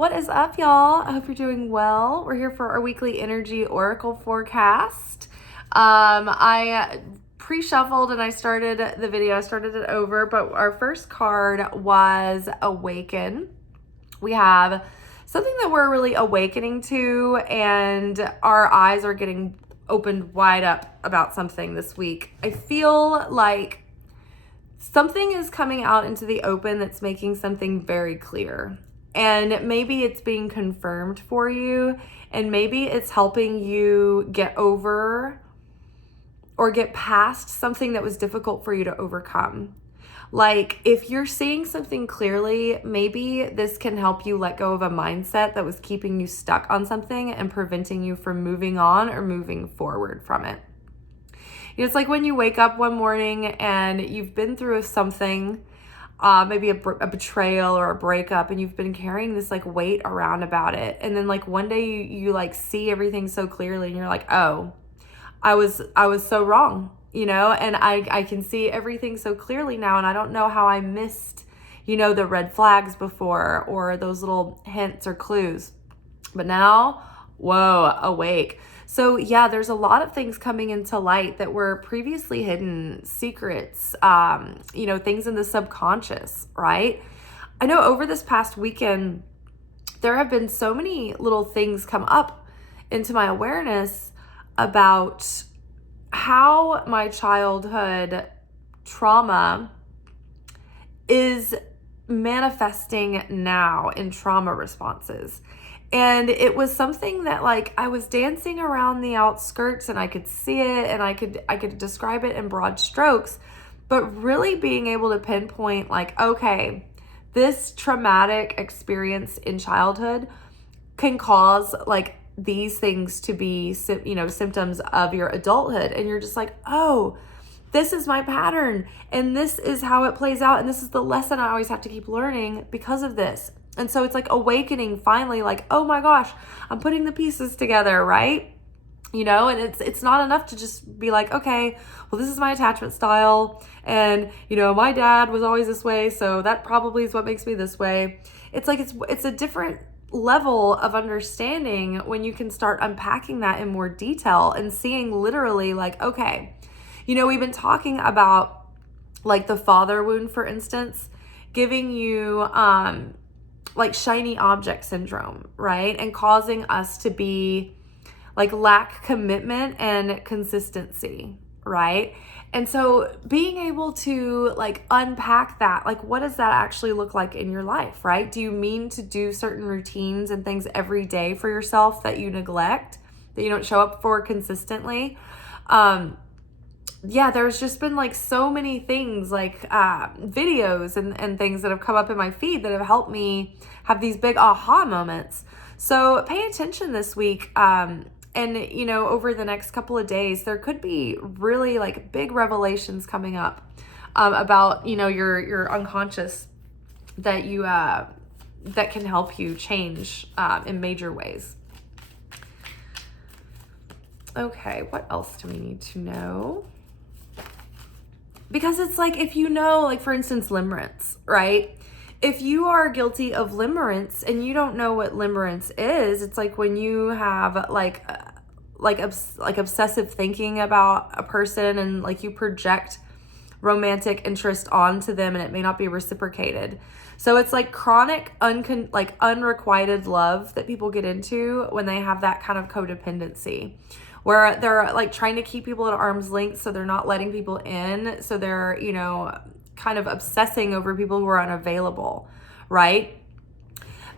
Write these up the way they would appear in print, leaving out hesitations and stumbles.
What is up, y'all? I hope you're doing well. We're here for our weekly energy oracle forecast. I pre-shuffled and I started the video. I started it over, but our first card was Awaken. We have something that we're really awakening to, and our eyes are getting opened wide up about something this week. I feel like something is coming out into the open that's making something very clear. And maybe it's being confirmed for you, and maybe it's helping you get over or get past something that was difficult for you to overcome. Like, if you're seeing something clearly, maybe this can help you let go of a mindset that was keeping you stuck on something and preventing you from moving on or moving forward from it. It's like when you wake up one morning and you've been through something, maybe a betrayal or a breakup, and you've been carrying this like weight around about it. And then like one day you like see everything so clearly and you're like, oh, I was so wrong, and I can see everything so clearly now. And I don't know how I missed, the red flags before, or those little hints or clues. But now, whoa, awake. So yeah, there's a lot of things coming into light that were previously hidden, secrets, things in the subconscious, right? I know over this past weekend, there have been so many little things come up into my awareness about how my childhood trauma is manifesting now in trauma responses. And it was something that like I was dancing around the outskirts and I could see it and I could describe it in broad strokes, but really being able to pinpoint like, okay, this traumatic experience in childhood can cause like these things to be, symptoms of your adulthood. And you're just like, oh, this is my pattern and this is how it plays out. And this is the lesson I always have to keep learning because of this. And so it's like awakening finally, like, oh my gosh, I'm putting the pieces together, right? And it's not enough to just be like, okay, well, this is my attachment style. And, my dad was always this way, so that probably is what makes me this way. It's like, it's a different level of understanding when you can start unpacking that in more detail and seeing literally like, okay, we've been talking about like the father wound, for instance, giving you, like shiny object syndrome, right? And causing us to be like lack commitment and consistency, right? And so being able to like unpack that, like what does that actually look like in your life, right? Do you mean to do certain routines and things every day for yourself that you neglect, that you don't show up for consistently? Yeah, there's just been like so many things like videos and things that have come up in my feed that have helped me have these big aha moments. So pay attention this week. And, over the next couple of days, there could be really like big revelations coming up about, your unconscious that you that can help you change in major ways. Okay, what else do we need to know? Because it's like, if like for instance, limerence, right? If you are guilty of limerence and you don't know what limerence is, it's like when you have like obsessive thinking about a person and like you project romantic interest onto them and it may not be reciprocated. So it's like chronic unrequited love that people get into when they have that kind of codependency, where they're like trying to keep people at arm's length so they're not letting people in. So they're, kind of obsessing over people who are unavailable, right?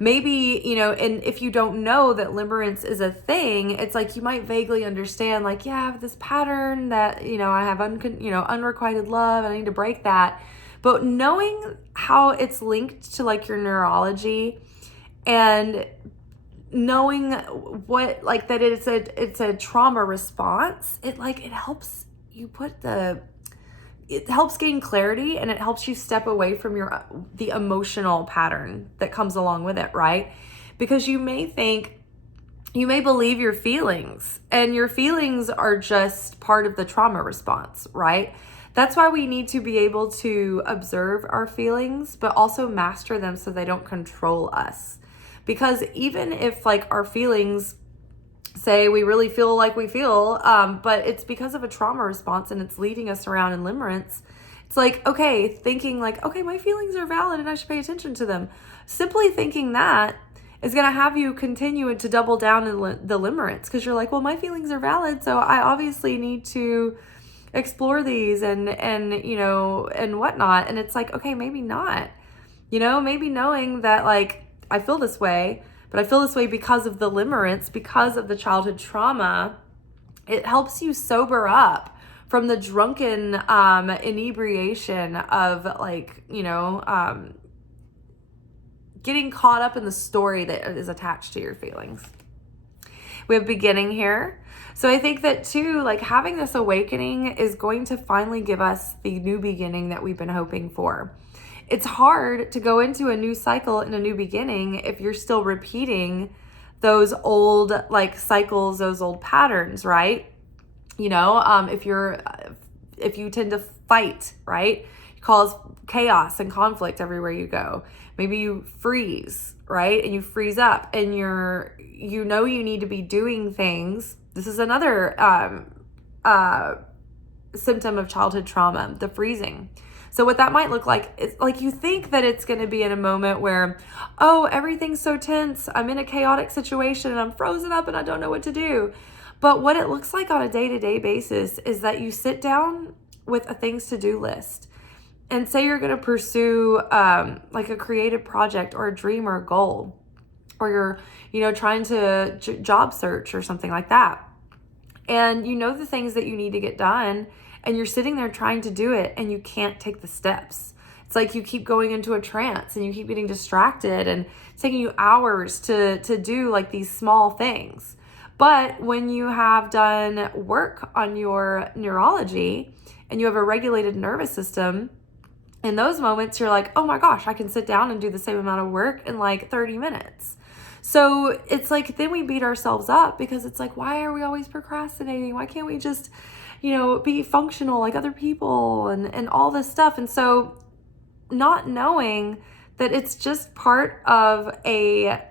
Maybe, and if you don't know that limerence is a thing, it's like you might vaguely understand like, yeah, I have this pattern that, I have unrequited love and I need to break that. But knowing how it's linked to like your neurology and knowing what like that it's a trauma response, it helps you it helps gain clarity, and it helps you step away from the emotional pattern that comes along with it, right? Because you may believe your feelings, and your feelings are just part of the trauma response, right? That's why we need to be able to observe our feelings, but also master them so they don't control us. Because even if like our feelings say we really feel like we feel, but it's because of a trauma response and it's leading us around in limerence. It's like, okay, thinking like, okay, my feelings are valid and I should pay attention to them. Simply thinking that is going to have you continue to double down in the limerence, because you're like, well, my feelings are valid, so I obviously need to explore these and you know, and whatnot. And it's like, okay, maybe not. You know, maybe knowing that like I feel this way, but I feel this way because of the limerence, because of the childhood trauma, it helps you sober up from the drunken inebriation of like, you know, getting caught up in the story that is attached to your feelings. We have beginning here. So I think that too, like having this awakening is going to finally give us the new beginning that we've been hoping for. It's hard to go into a new cycle and a new beginning if you're still repeating those old like cycles, those old patterns, right? You know, if you tend to fight, right? You cause chaos and conflict everywhere you go. Maybe you freeze, right? And you freeze up and you know you need to be doing things. This is another symptom of childhood trauma, the freezing. So what that might look like is like you think that it's going to be in a moment where, oh, everything's so tense. I'm in a chaotic situation and I'm frozen up and I don't know what to do. But what it looks like on a day-to-day basis is that you sit down with a things to do list and say you're going to pursue like a creative project or a dream or a goal, or you're, you know, trying to job search or something like that. And you know the things that you need to get done, and you're sitting there trying to do it and you can't take the steps. It's like you keep going into a trance and you keep getting distracted, and it's taking you hours to do like these small things. But when you have done work on your neurology and you have a regulated nervous system, in those moments you're like, oh my gosh, I can sit down and do the same amount of work in like 30 minutes. So it's like, then we beat ourselves up because it's like, why are we always procrastinating? Why can't we just, you know, be functional like other people and all this stuff? And so not knowing that it's just part of a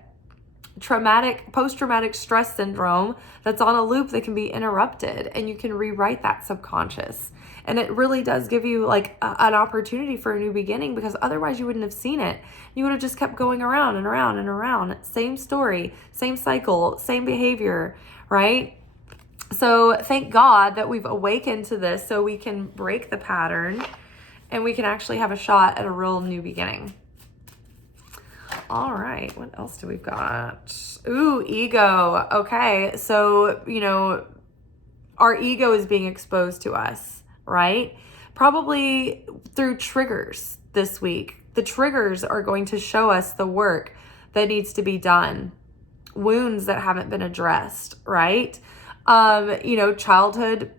post-traumatic stress syndrome that's on a loop that can be interrupted, and you can rewrite that subconscious. And it really does give you like an opportunity for a new beginning, because otherwise you wouldn't have seen it. You would have just kept going around and around and around. Same story, same cycle, same behavior, right? So thank God that we've awakened to this so we can break the pattern and we can actually have a shot at a real new beginning. All right, what else do we've got? Ooh, ego. Okay, so, you know, our ego is being exposed to us, right? Probably through triggers this week. The triggers are going to show us the work that needs to be done, wounds that haven't been addressed, right? You know, childhood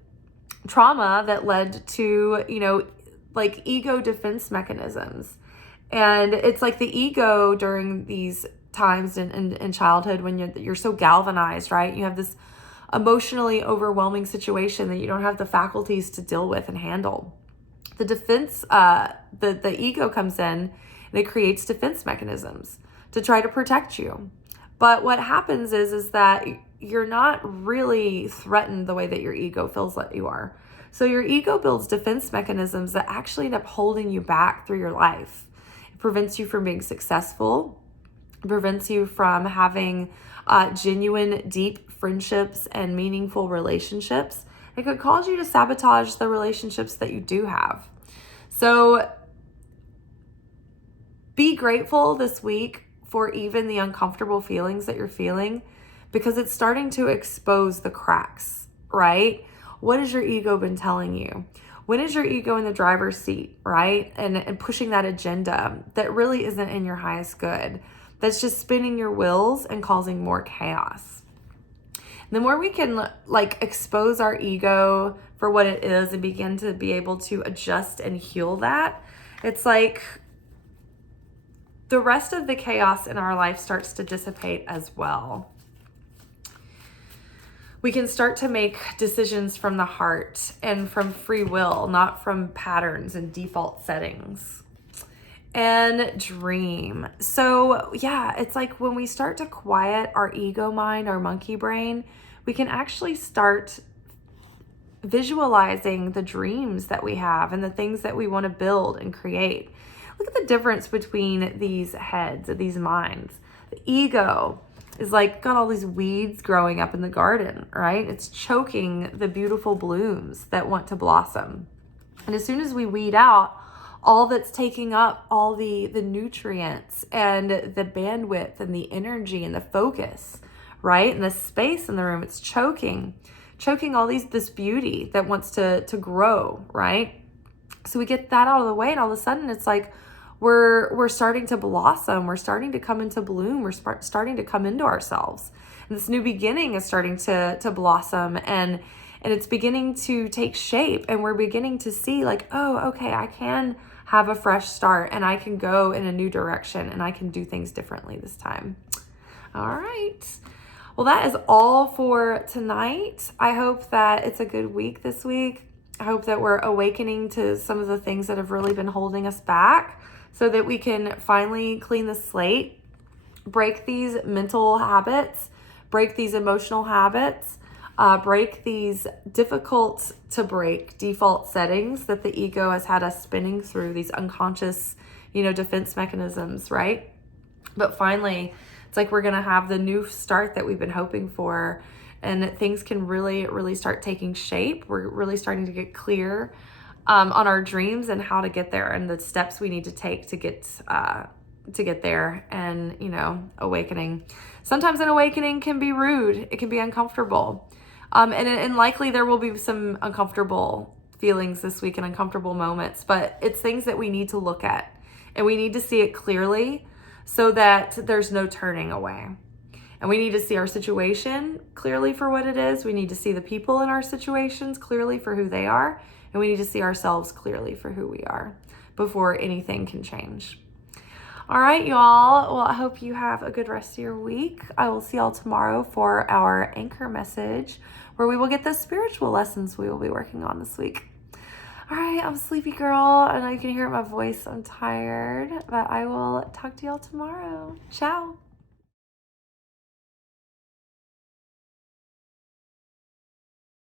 trauma that led to, you know, like ego defense mechanisms. And it's like the ego during these times in childhood when you're so galvanized, right? You have this emotionally overwhelming situation that you don't have the faculties to deal with and handle. The defense, the ego comes in and it creates defense mechanisms to try to protect you. But what happens is that you're not really threatened the way that your ego feels that you are. So your ego builds defense mechanisms that actually end up holding you back through your life. It prevents you from being successful. It prevents you from having genuine, deep friendships and meaningful relationships. It could cause you to sabotage the relationships that you do have. So be grateful this week for even the uncomfortable feelings that you're feeling, because it's starting to expose the cracks, right? What has your ego been telling you? When is your ego in the driver's seat, right? And pushing that agenda that really isn't in your highest good, that's just spinning your wheels and causing more chaos. The more we can like expose our ego for what it is and begin to be able to adjust and heal that, it's like the rest of the chaos in our life starts to dissipate as well. We can start to make decisions from the heart and from free will, not from patterns and default settings. and dream. So yeah, it's like when we start to quiet our ego mind, our monkey brain, we can actually start visualizing the dreams that we have and the things that we want to build and create. Look at the difference between these heads, these minds. The ego is like got all these weeds growing up in the garden, right? It's choking the beautiful blooms that want to blossom. And as soon as we weed out all that's taking up all the nutrients and the bandwidth and the energy and the focus, right? And the space in the room, it's choking all this beauty that wants to grow, right? So we get that out of the way, and all of a sudden it's like we're starting to blossom, we're starting to come into bloom, we're starting to come into ourselves. And this new beginning is starting to blossom, and it's beginning to take shape, and we're beginning to see like, oh, okay, I can have a fresh start, and I can go in a new direction, and I can do things differently this time. All right. Well, that is all for tonight. I hope that it's a good week this week. I hope that we're awakening to some of the things that have really been holding us back so that we can finally clean the slate, break these mental habits, break these emotional habits, break these difficult to break default settings that the ego has had us spinning through, these unconscious, defense mechanisms, right? But finally, it's like we're going to have the new start that we've been hoping for, and things can really, really start taking shape. We're really starting to get clear on our dreams and how to get there and the steps we need to take to get there. And, awakening. Sometimes an awakening can be rude. It can be uncomfortable. And likely there will be some uncomfortable feelings this week and uncomfortable moments, but it's things that we need to look at, and we need to see it clearly so that there's no turning away. And we need to see our situation clearly for what it is. We need to see the people in our situations clearly for who they are. And we need to see ourselves clearly for who we are before anything can change. All right, y'all. Well, I hope you have a good rest of your week. I will see y'all tomorrow for our anchor message, where we will get the spiritual lessons we will be working on this week. All right, I'm a sleepy girl. I know you can hear my voice. I'm tired, but I will talk to y'all tomorrow. Ciao.